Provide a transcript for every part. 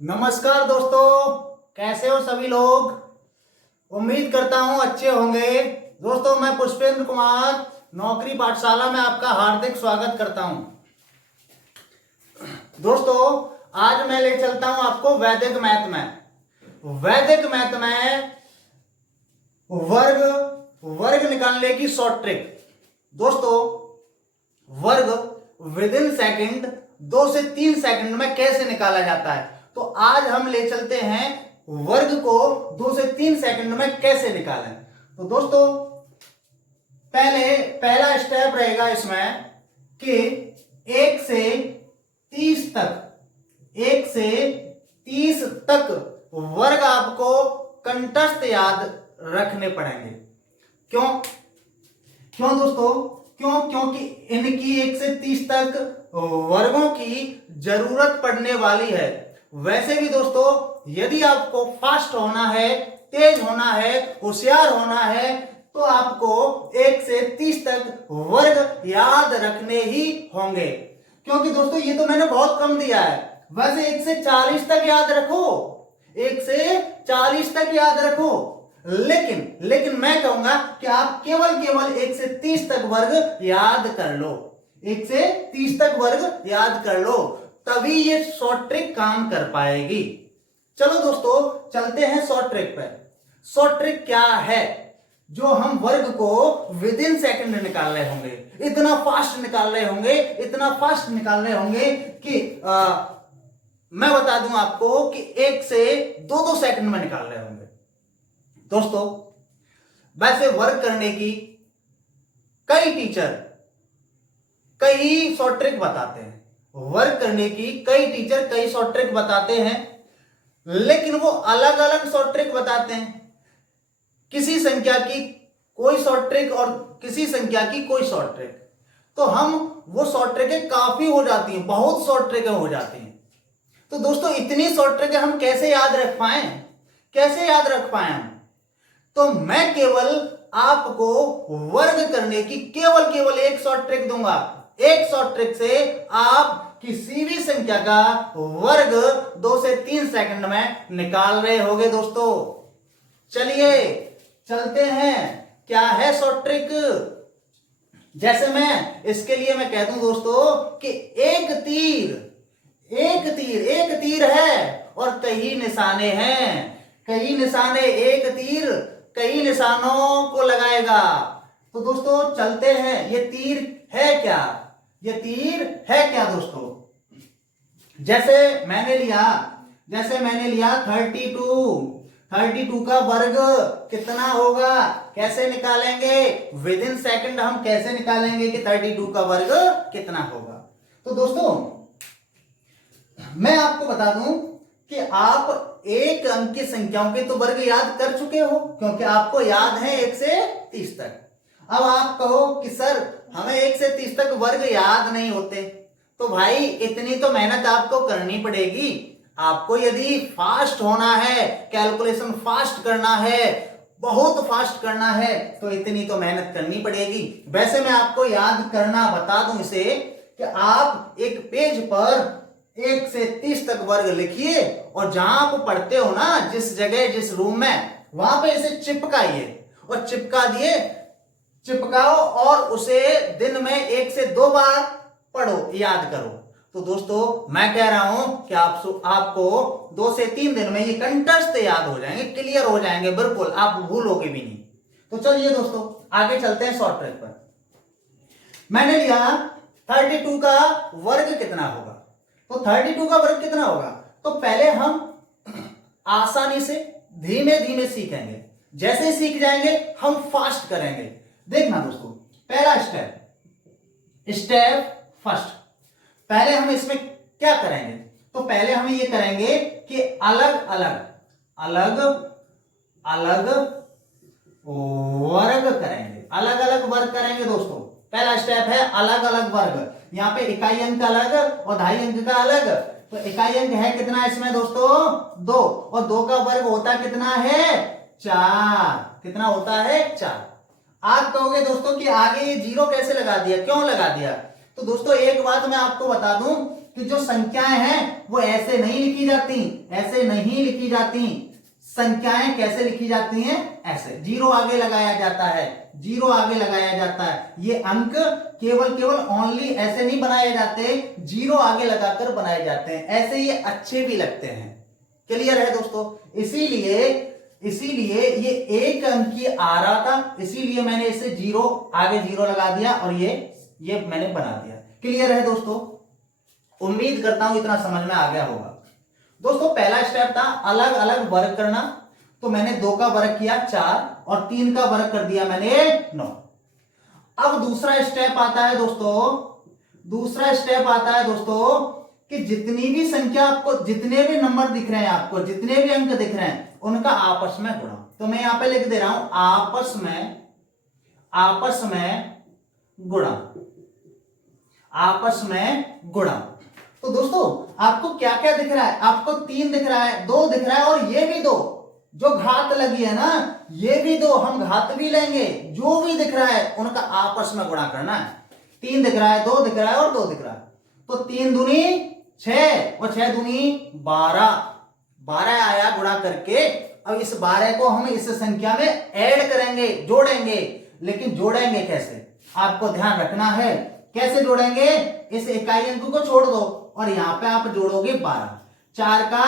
नमस्कार दोस्तों, कैसे हो सभी लोग। उम्मीद करता हूं अच्छे होंगे। दोस्तों, मैं पुष्पेंद्र कुमार नौकरी पाठशाला में आपका हार्दिक स्वागत करता हूं। दोस्तों, आज मैं ले चलता हूं आपको वैदिक मैथ में वर्ग निकालने की शॉर्ट ट्रिक। दोस्तों, वर्ग विद इन सेकेंड 2 से 3 सेकंड में कैसे निकाला जाता है, तो आज हम ले चलते हैं वर्ग को 2 से 3 सेकंड में कैसे निकालें। तो दोस्तों, पहला स्टेप रहेगा इसमें कि 1 से 30 तक वर्ग आपको कंठस्थ याद रखने पड़ेंगे। क्यों दोस्तों? क्योंकि इनकी 1 से 30 तक वर्गों की जरूरत पड़ने वाली है। वैसे भी दोस्तों, यदि आपको फास्ट होना है, तेज होना है, होशियार होना है, तो आपको 1 से 30 तक वर्ग याद रखने ही होंगे। क्योंकि दोस्तों, ये तो मैंने बहुत कम दिया है। वैसे 1 से 40 तक याद रखो, 1 से 40 तक याद रखो, लेकिन मैं कहूंगा कि आप केवल 1 से 30 तक वर्ग याद कर लो। 1 से 30 तक वर्ग याद कर लो, तभी ये शॉर्ट ट्रिक काम कर पाएगी। चलो दोस्तों, चलते हैं शॉर्ट ट्रिक पे। शॉर्ट ट्रिक क्या है? जो हम वर्ग को विद इन सेकेंड निकाल रहे होंगे, इतना फास्ट निकाल रहे होंगे कि मैं बता दूं आपको कि 1 से 2 सेकंड में निकाल रहे होंगे। दोस्तों, वैसे वर्क करने की कई टीचर कई शॉर्ट ट्रिक बताते हैं, कई शॉर्ट ट्रिक बताते हैं, लेकिन वो अलग अलग शॉर्ट ट्रिक बताते हैं। किसी संख्या की कोई शॉर्ट ट्रिक और किसी संख्या की कोई शॉर्ट ट्रिक, तो हम वो शॉर्ट ट्रिकें काफी हो जाती हैं, बहुत शॉर्ट ट्रिकें हो जाती हैं। तो दोस्तों, इतनी शॉर्ट ट्रिकें हम कैसे याद रख पाए हम? तो मैं केवल आपको वर्ग करने की केवल एक शॉर्ट ट्रिक दूंगा। एक शॉर्ट ट्रिक से आप किसी भी संख्या का वर्ग 2 से 3 सेकंड में निकाल रहे होगे। दोस्तों, चलिए चलते हैं। क्या है शॉर्ट ट्रिक? जैसे मैं इसके लिए मैं कह दूं दोस्तों कि एक तीर है और कई निशाने हैं। एक तीर कई निशानों को लगाएगा। तो दोस्तों, चलते हैं। ये तीर है क्या दोस्तों? जैसे मैंने लिया 32 का वर्ग कितना होगा, कैसे निकालेंगे? विद इन सेकंड हम कैसे निकालेंगे कि 32 का वर्ग कितना होगा? तो दोस्तों, मैं आपको बता दूं कि आप एक अंक की संख्याओं के तो वर्ग याद कर चुके हो, क्योंकि आपको याद है 1 से 30 तक। अब आप कहो कि सर, हमें 1 से 30 तक वर्ग याद नहीं होते, तो भाई इतनी तो मेहनत आपको करनी पड़ेगी। आपको यदि फास्ट होना है, कैलकुलेशन फास्ट करना है, बहुत फास्ट करना है, तो इतनी तो मेहनत करनी पड़ेगी। वैसे मैं आपको याद करना बता दूं इसे कि आप एक पेज पर 1 से 30 तक वर्ग लिखिए और जहां आप पढ़ते हो ना, जिस रूम में, वहां पे इसे चिपकाइए और चिपकाओ और उसे दिन में 1 से 2 बार पढ़ो, याद करो। तो दोस्तों, मैं कह रहा हूं कि आपको 2 से 3 दिन में ये कंठस्थ याद हो जाएंगे, क्लियर हो जाएंगे, बिल्कुल आप भूलोगे भी नहीं। तो चलिए दोस्तों, आगे चलते हैं शॉर्ट ट्रिक पर। मैंने लिया 32 का वर्ग कितना होगा। तो 32 का वर्ग कितना होगा, तो पहले हम आसानी से धीमे धीमे सीखेंगे। जैसे सीख जाएंगे हम फास्ट करेंगे। देखना दोस्तों, पहला स्टेप फर्स्ट। पहले हम इसमें क्या करेंगे, तो पहले हम ये करेंगे कि अलग अलग वर्ग करेंगे दोस्तों। पहला स्टेप है अलग अलग वर्ग। यहाँ पे इकाई अंक अलग और दहाई अंक का अलग। तो इकाई अंक है कितना इसमें दोस्तों? 2, और 2 का वर्ग होता कितना है? 4। कितना होता है? 4। आप कहोगे दोस्तों कि आगे ये 0 कैसे लगा दिया, क्यों लगा दिया? तो दोस्तों, एक बात मैं आपको बता दूं कि जो संख्याएं हैं वो ऐसे नहीं लिखी जाती, ऐसे नहीं लिखी जाती। संख्याएं कैसे लिखी जाती हैं? ऐसे, जीरो आगे लगाया जाता है, जीरो आगे लगाया जाता है। ये अंक केवल ओनली ऐसे नहीं बनाए जाते, जीरो आगे लगाकर बनाए जाते हैं। ऐसे ये अच्छे भी लगते हैं। क्लियर है दोस्तों? इसीलिए ये एक अंकी आ रहा था, इसीलिए मैंने इसे जीरो आगे जीरो लगा दिया और ये मैंने बना दिया। क्लियर है दोस्तों? उम्मीद करता हूं इतना समझ में आ गया होगा। दोस्तों पहला स्टेप था अलग अलग वर्ग करना, तो मैंने 2 का वर्ग किया 4 और 3 का वर्ग कर दिया मैंने 9। अब दूसरा स्टेप आता है दोस्तों कि जितनी भी संख्या आपको, जितने भी नंबर दिख रहे हैं आपको, जितने भी अंक दिख रहे हैं उनका आपस में गुणा। तो मैं यहां पे लिख दे रहा हूं आपस में गुणा। तो दोस्तों आपको क्या क्या दिख रहा है? आपको 3 दिख रहा है, 2 दिख रहा है और ये भी 2, जो घात लगी है ना, ये भी 2, हम घात भी लेंगे। जो भी दिख रहा है उनका आपस में गुणा करना है। 3 दिख रहा है, 2 दिख रहा है और 2 दिख रहा है, तो 3 दूनी 6 और 6 दूनी 12 आया गुणा करके। अब इस 12 को हम इस संख्या में ऐड करेंगे, जोड़ेंगे। लेकिन जोड़ेंगे कैसे, आपको ध्यान रखना है। कैसे जोड़ेंगे? इस इकाई अंक को छोड़ दो और यहां पे आप जोड़ोगे 12, 4 का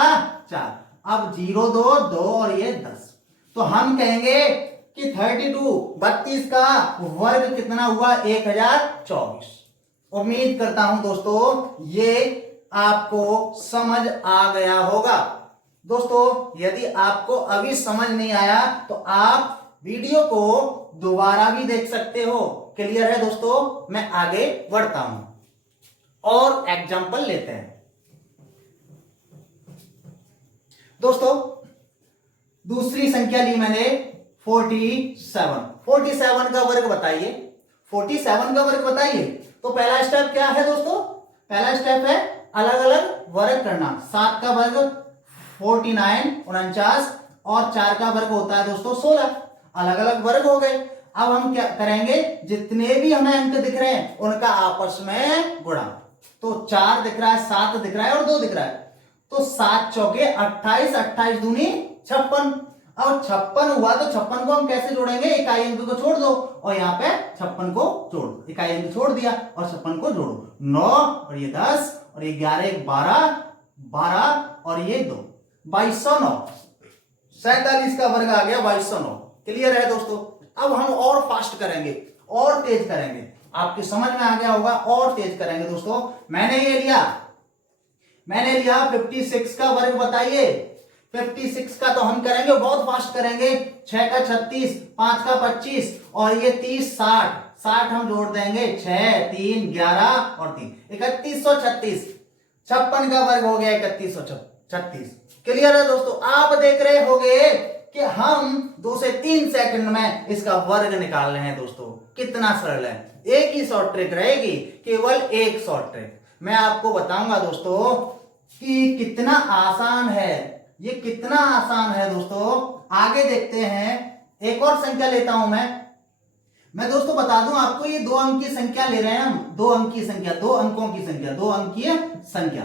4, अब 0 2 2 और ये 10। तो हम कहेंगे कि 32 का वर्ग कितना हुआ? 1024। उम्मीद करता हूं दोस्तों ये आपको समझ आ गया होगा। दोस्तों यदि आपको अभी समझ नहीं आया तो आप वीडियो को दोबारा भी देख सकते हो। क्लियर है दोस्तों? मैं आगे बढ़ता हूं और एग्जाम्पल लेते हैं। दोस्तों दूसरी संख्या ली मैंने 47 का वर्ग बताइए। 47 का वर्ग बताइए। तो पहला स्टेप क्या है दोस्तों? पहला स्टेप है अलग अलग वर्ग करना। 7 का वर्ग 49 49 और 4 का वर्ग होता है दोस्तों 16। अलग अलग वर्ग हो गए। अब हम क्या करेंगे? जितने भी हमें अंक दिख रहे हैं उनका आपस में गुणा। तो 4 दिख रहा है, 7 दिख रहा है और 2 दिख रहा है, तो 7 चौके 28, 28 दूनी 56। अब 56 हुआ तो 56 को हम कैसे जोड़ेंगे? इकाई अंक को छोड़ दो और यहाँ पे 56 को जोड़ दो। इकाई अंक छोड़ दिया और 56 को जोड़ो। 9 और ये 10 और ये 11 12 और ये 2, 2209। 47 का वर्ग आ गया 2209। क्लियर है दोस्तों? अब हम और फास्ट करेंगे और तेज करेंगे। आपकी समझ में आ गया होगा, और तेज करेंगे दोस्तों। मैंने लिया 56 का वर्ग बताइए। 56 का तो हम करेंगे बहुत फास्ट करेंगे। 6 का 36, 5 का 25 और ये 30 60 हम जोड़ देंगे। 6 3 11 और 3 3136। 56 का वर्ग हो गया 3136। क्लियर है दोस्तों? आप देख रहे होंगे कि हम 2 से 3 सेकंड में इसका वर्ग निकाल रहे हैं दोस्तों। कितना सरल है। एक ही शॉर्ट ट्रिक रहेगी, केवल एक शॉर्ट ट्रिक। मैं आपको बताऊंगा दोस्तों कि कितना आसान है, ये कितना आसान है दोस्तों। आगे देखते हैं। एक और संख्या लेता हूं मैं दोस्तों बता दूं आपको, ये 2 अंक की संख्या ले रहे हैं हम। 2 अंक की संख्या, 2 अंकों की संख्या, 2 अंकीय संख्या।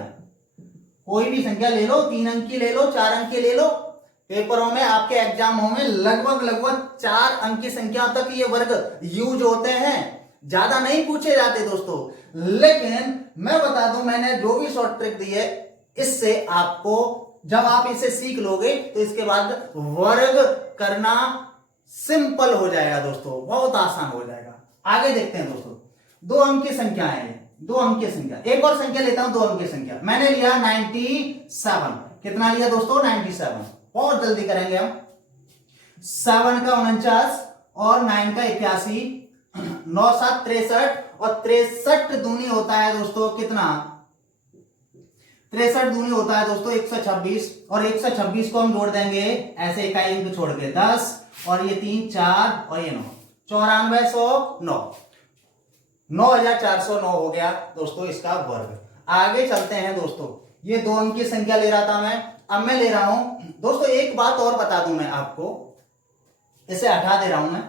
कोई भी संख्या ले लो, 3 अंक की ले लो, 4 अंक की ले लो। पेपरों में, आपके एग्जामों में लगभग 4 अंक की संख्या तक ये वर्ग यूज होते हैं। ज्यादा नहीं पूछे जाते दोस्तों। लेकिन मैं बता दूं, मैंने जो भी शॉर्ट ट्रिक दी है, इससे आपको, जब आप इसे सीख लोगे तो इसके बाद वर्ग करना सिंपल हो जाएगा दोस्तों, बहुत आसान हो जाएगा। आगे देखते हैं दोस्तों। 2 अंक की संख्या है, 2 अंक की संख्या। एक और संख्या लेता हूं, 2 अंक की संख्या। मैंने लिया 97। कितना लिया दोस्तों? 97। बहुत जल्दी करेंगे हम। 7 का 49 और 9 का 81, 9 7 63 और 63 दूनी होता है दोस्तों कितना? 63 दूनी होता है दोस्तों 126 और 126 को हम जोड़ देंगे ऐसे इकाई अंक छोड़ के 10 और ये 3 4 और ये 9, 9409, 9409 हो गया दोस्तों इसका वर्ग। आगे चलते हैं दोस्तों। ये 2 अंक की संख्या ले रहा था मैं, अब मैं ले रहा हूं दोस्तों। एक बात और बता दूं मैं आपको, इसे हटा दे रहा हूं मैं।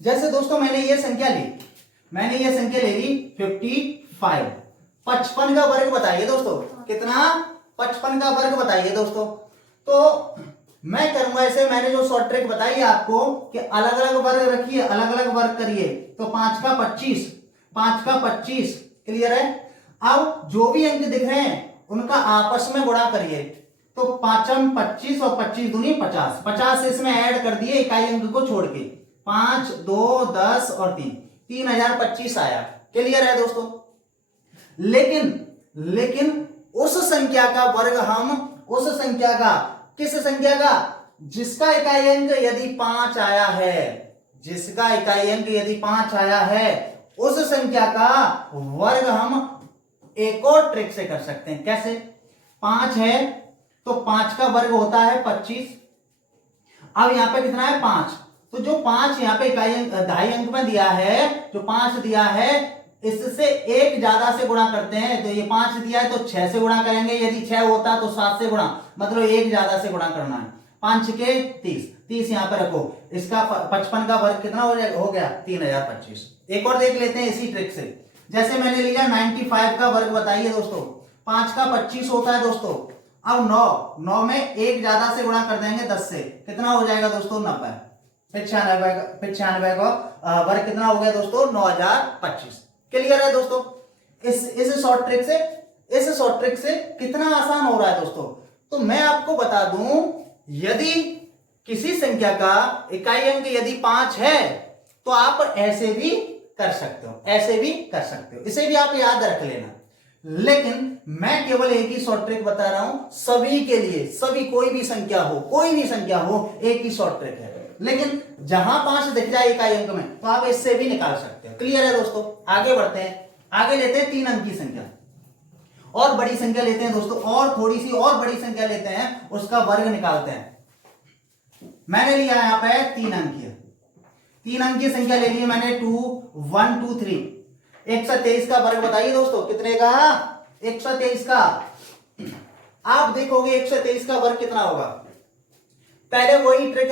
जैसे दोस्तों मैंने ये संख्या ले ली 55। 55 का वर्ग बताइए दोस्तों, कितना? 55 का वर्ग बताइए दोस्तों। तो मैं करूंगा ऐसे, मैंने जो शॉर्ट ट्रिक बताई है आपको कि अलग अलग वर्ग रखिए, अलग अलग वर्ग करिए। तो 5 का 25, 5 का 25, क्लियर है। अब जो भी अंक दिख रहे हैं उनका आपस में गुणा करिए। तो 5 25 और 25 दूनी 50, 50 इसमें ऐड कर दिए इकाई अंक को छोड़ के। 5 2 10 और 3, 3025 आया। क्लियर है दोस्तों। लेकिन उस संख्या का वर्ग हम उस संख्या का, किस संख्या का? जिसका इकाई अंक यदि 5 आया है, जिसका इकाई अंक यदि 5 आया है, उस संख्या का वर्ग हम एक और ट्रिक से कर सकते हैं। कैसे? 5 है तो 5 का वर्ग होता है 25। अब यहां पे कितना है? 5। तो जो 5 यहां पे इकाई अंक, दहाई अंक में दिया है, जो 5 दिया है, इससे एक ज्यादा से गुणा करते हैं। तो ये 5 दिया है तो 6 से गुणा करेंगे, यदि 6 होता तो 7 से गुणा, मतलब एक ज्यादा से गुणा करना है। 5 के 30, 30 यहां पे रखो। इसका 55 का वर्ग कितना हो गया? 3025। एक और देख लेते हैं इसी ट्रिक से। जैसे मैंने लिया 95 का वर्ग बताइए दोस्तों। 5 का 25 होता है दोस्तों। अब 9 में एक ज्यादा से गुणा कर देंगे 10 से, कितना हो जाएगा दोस्तों? 90। 95 का वर्ग कितना हो गया दोस्तों? 9025। क्लियर है दोस्तों। इस शॉर्ट ट्रिक से कितना आसान हो रहा है दोस्तों। तो मैं आपको बता दूं, यदि किसी संख्या का इकाई अंक यदि 5 है तो आप ऐसे भी कर सकते हो, ऐसे भी कर सकते हो, इसे भी आप याद रख लेना। लेकिन मैं केवल एक ही शॉर्ट ट्रिक बता रहा हूं सभी के लिए, सभी कोई भी संख्या हो, एक ही शॉर्ट ट्रिक है। लेकिन जहां 5 दिख जाए इकाई अंक में तो आप इससे भी निकाल सकते हो। क्लियर है दोस्तों। आगे बढ़ते हैं, आगे लेते हैं 3 अंक की संख्या, और बड़ी संख्या लेते हैं दोस्तों, और थोड़ी सी और बड़ी संख्या लेते हैं, उसका वर्ग निकालते हैं। मैंने लिया यहां पे 3 अंक की संख्या ले ली मैंने, 2 1 2 3। 123 का वर्ग बताइए दोस्तों, कितने का? 123 का। आप देखोगे 123 का वर्ग कितना होगा। पहले वही ट्रिक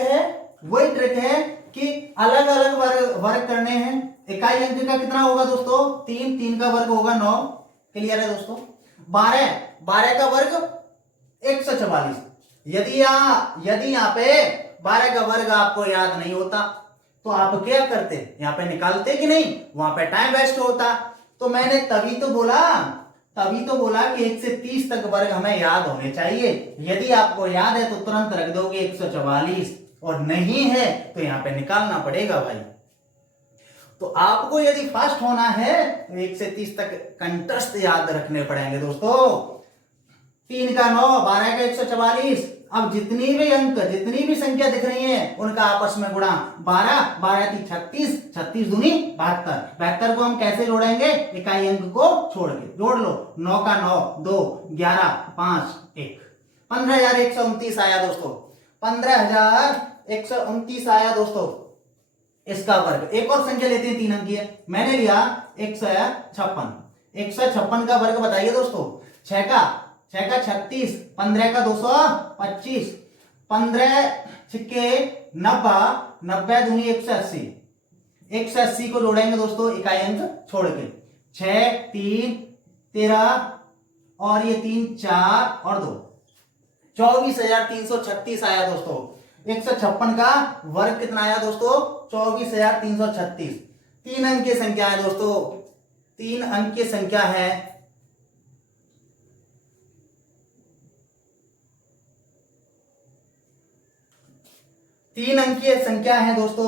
है कि अलग अलग वर्ग करने हैं। इकाई अंक का कितना होगा दोस्तों? 3 का वर्ग होगा 9। क्लियर है दोस्तों। 12 का वर्ग 144। यदि यहां पे 12 का वर्ग आपको याद नहीं होता तो आप क्या करते? यहां पे निकालते कि नहीं, वहां पे टाइम वेस्ट होता। तो मैंने तभी तो बोला कि 1 से 30 तक वर्ग हमें याद होने चाहिए। यदि आपको याद है तो तुरंत रख दोगे 144, और नहीं है तो यहां पे निकालना पड़ेगा भाई। तो आपको यदि फास्ट होना है तो 1 से 30 तक कंटस्ट याद रखने पड़ेंगे दोस्तों। 3 का 9, 12 का 144। अब जितनी भी संख्या दिख रही है उनका आपस में गुणा। 12 12 3 36, 36 दूनी 72। 72 को हम कैसे जोड़ेंगे? इकाई अंक को छोड़ के जोड़ लो। 9 का 9, 2 11 5 1, 15,129 आया दोस्तों। 15,129 आया दोस्तों इसका वर्ग। एक और संख्या लेते हैं 3 अंकीय है। मैंने लिया 156। 156 का वर्ग बताइए दोस्तों। 6 का 36, 15 का 225, 15 छक्के 90, 90 दूनी 180। 180 को जोड़ेंगे दोस्तों इकाई अंक छोड़ के। 6 3 13 और ये 3 4 और 2, 24,336 आया दोस्तों। 156 का वर्ग कितना आया दोस्तों? 24,336। 3 अंक की संख्या है दोस्तों, 3 अंक की संख्या है। तीन अंकीय संख्या है दोस्तों,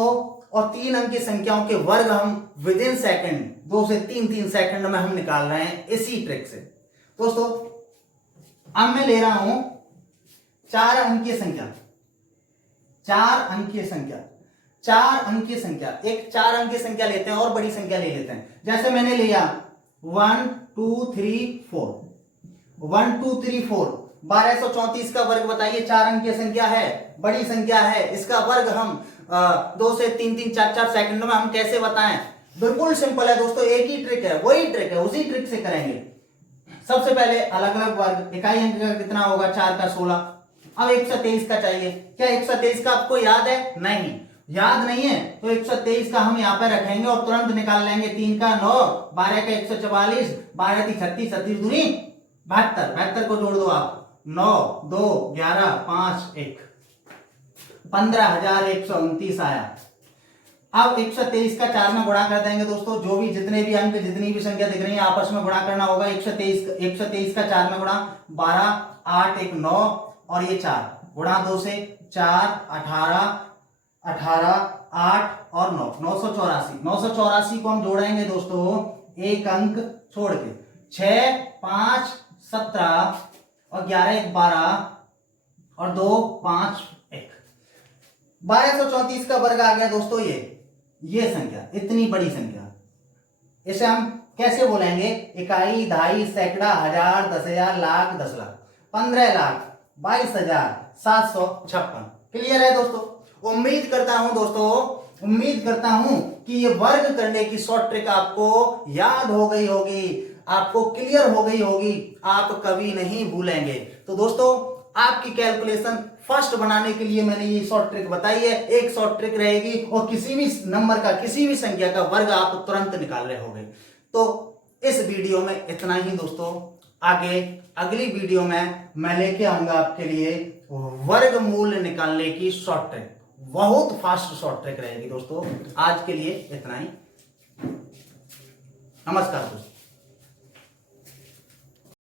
और 3 अंक की संख्याओं के वर्ग हम विद इन सेकेंड, 2 से 3 सेकंड में हम निकाल रहे हैं इसी ट्रिक से दोस्तों। अब मैं ले रहा हूं 4 अंक की संख्या। 4 अंक की संख्या, 4 अंक की संख्या, एक 4 अंक की संख्या लेते हैं और बड़ी संख्या ले लेते हैं। जैसे मैंने लिया 1 2 3 4, 1 2 3 4। 1234 का वर्ग बताइए। 4 अंक की संख्या है, बड़ी संख्या है, इसका वर्ग हम 2 से 3 4 सेकंड में हम कैसे बताएं? बिल्कुल सिंपल है दोस्तों, एक ही ट्रिक है, वही ट्रिक है, उसी ट्रिक से करेंगे। सबसे पहले अलग अलग वर्ग। इकाई अंक का कितना होगा? 4 का 16। अब 123 का चाहिए। क्या 123 का आपको याद है? नहीं। याद नहीं है तो 123 का हम यहाँ पे रखेंगे और तुरंत निकाल लेंगे। 3 का 9, 12 का 144, 12 की 36, 36 दूनी 72, 72 को जोड़ दो आप। 9, 2, 11, 5, 1, 15,129 आया। अब 123 का 4 में गुणा कर देंगे दोस्तों। जो भी जितने भी अंक जितनी भी संख्या दिख रही है आपस में गुणा करना होगा। 123 का 4 में गुणा 12, 8, 1, 9 और ये 4 गुणा 2 से 4, 18, 18, 8 और 9, 984। 984 को हम जोड़ेंगे दोस्तों एक अंक छोड़ के। 6, 5, 17 और 11, 1, 12 और 2, 5, 1, 1234 का वर्ग आ गया दोस्तों। ये संख्या इतनी बड़ी संख्या, इसे हम कैसे बोलेंगे? इकाई, दहाई, सैकड़ा, हजार, 10,000, लाख, 10 लाख, 15,22,756। क्लियर है दोस्तों? उम्मीद करता हूं कि ये वर्ग करने की शॉर्ट ट्रिक आपको याद हो गई होगी, आपको क्लियर हो गई होगी, आप कभी नहीं भूलेंगे। तो दोस्तों आपकी कैलकुलेशन फर्स्ट बनाने के लिए मैंने ये शॉर्ट ट्रिक बताई है। एक शॉर्ट ट्रिक रहेगी और किसी भी नंबर का, किसी भी संख्या का वर्ग आप तुरंत निकाल रहे होंगे। तो इस वीडियो में इतना ही दोस्तों। आगे अगली वीडियो में मैं लेके आऊंगा आपके लिए वर्गमूल निकालने की शॉर्ट ट्रिक। बहुत फास्ट शॉर्ट ट्रिक रहेगी दोस्तों। आज के लिए इतना ही। नमस्कार दोस्तों।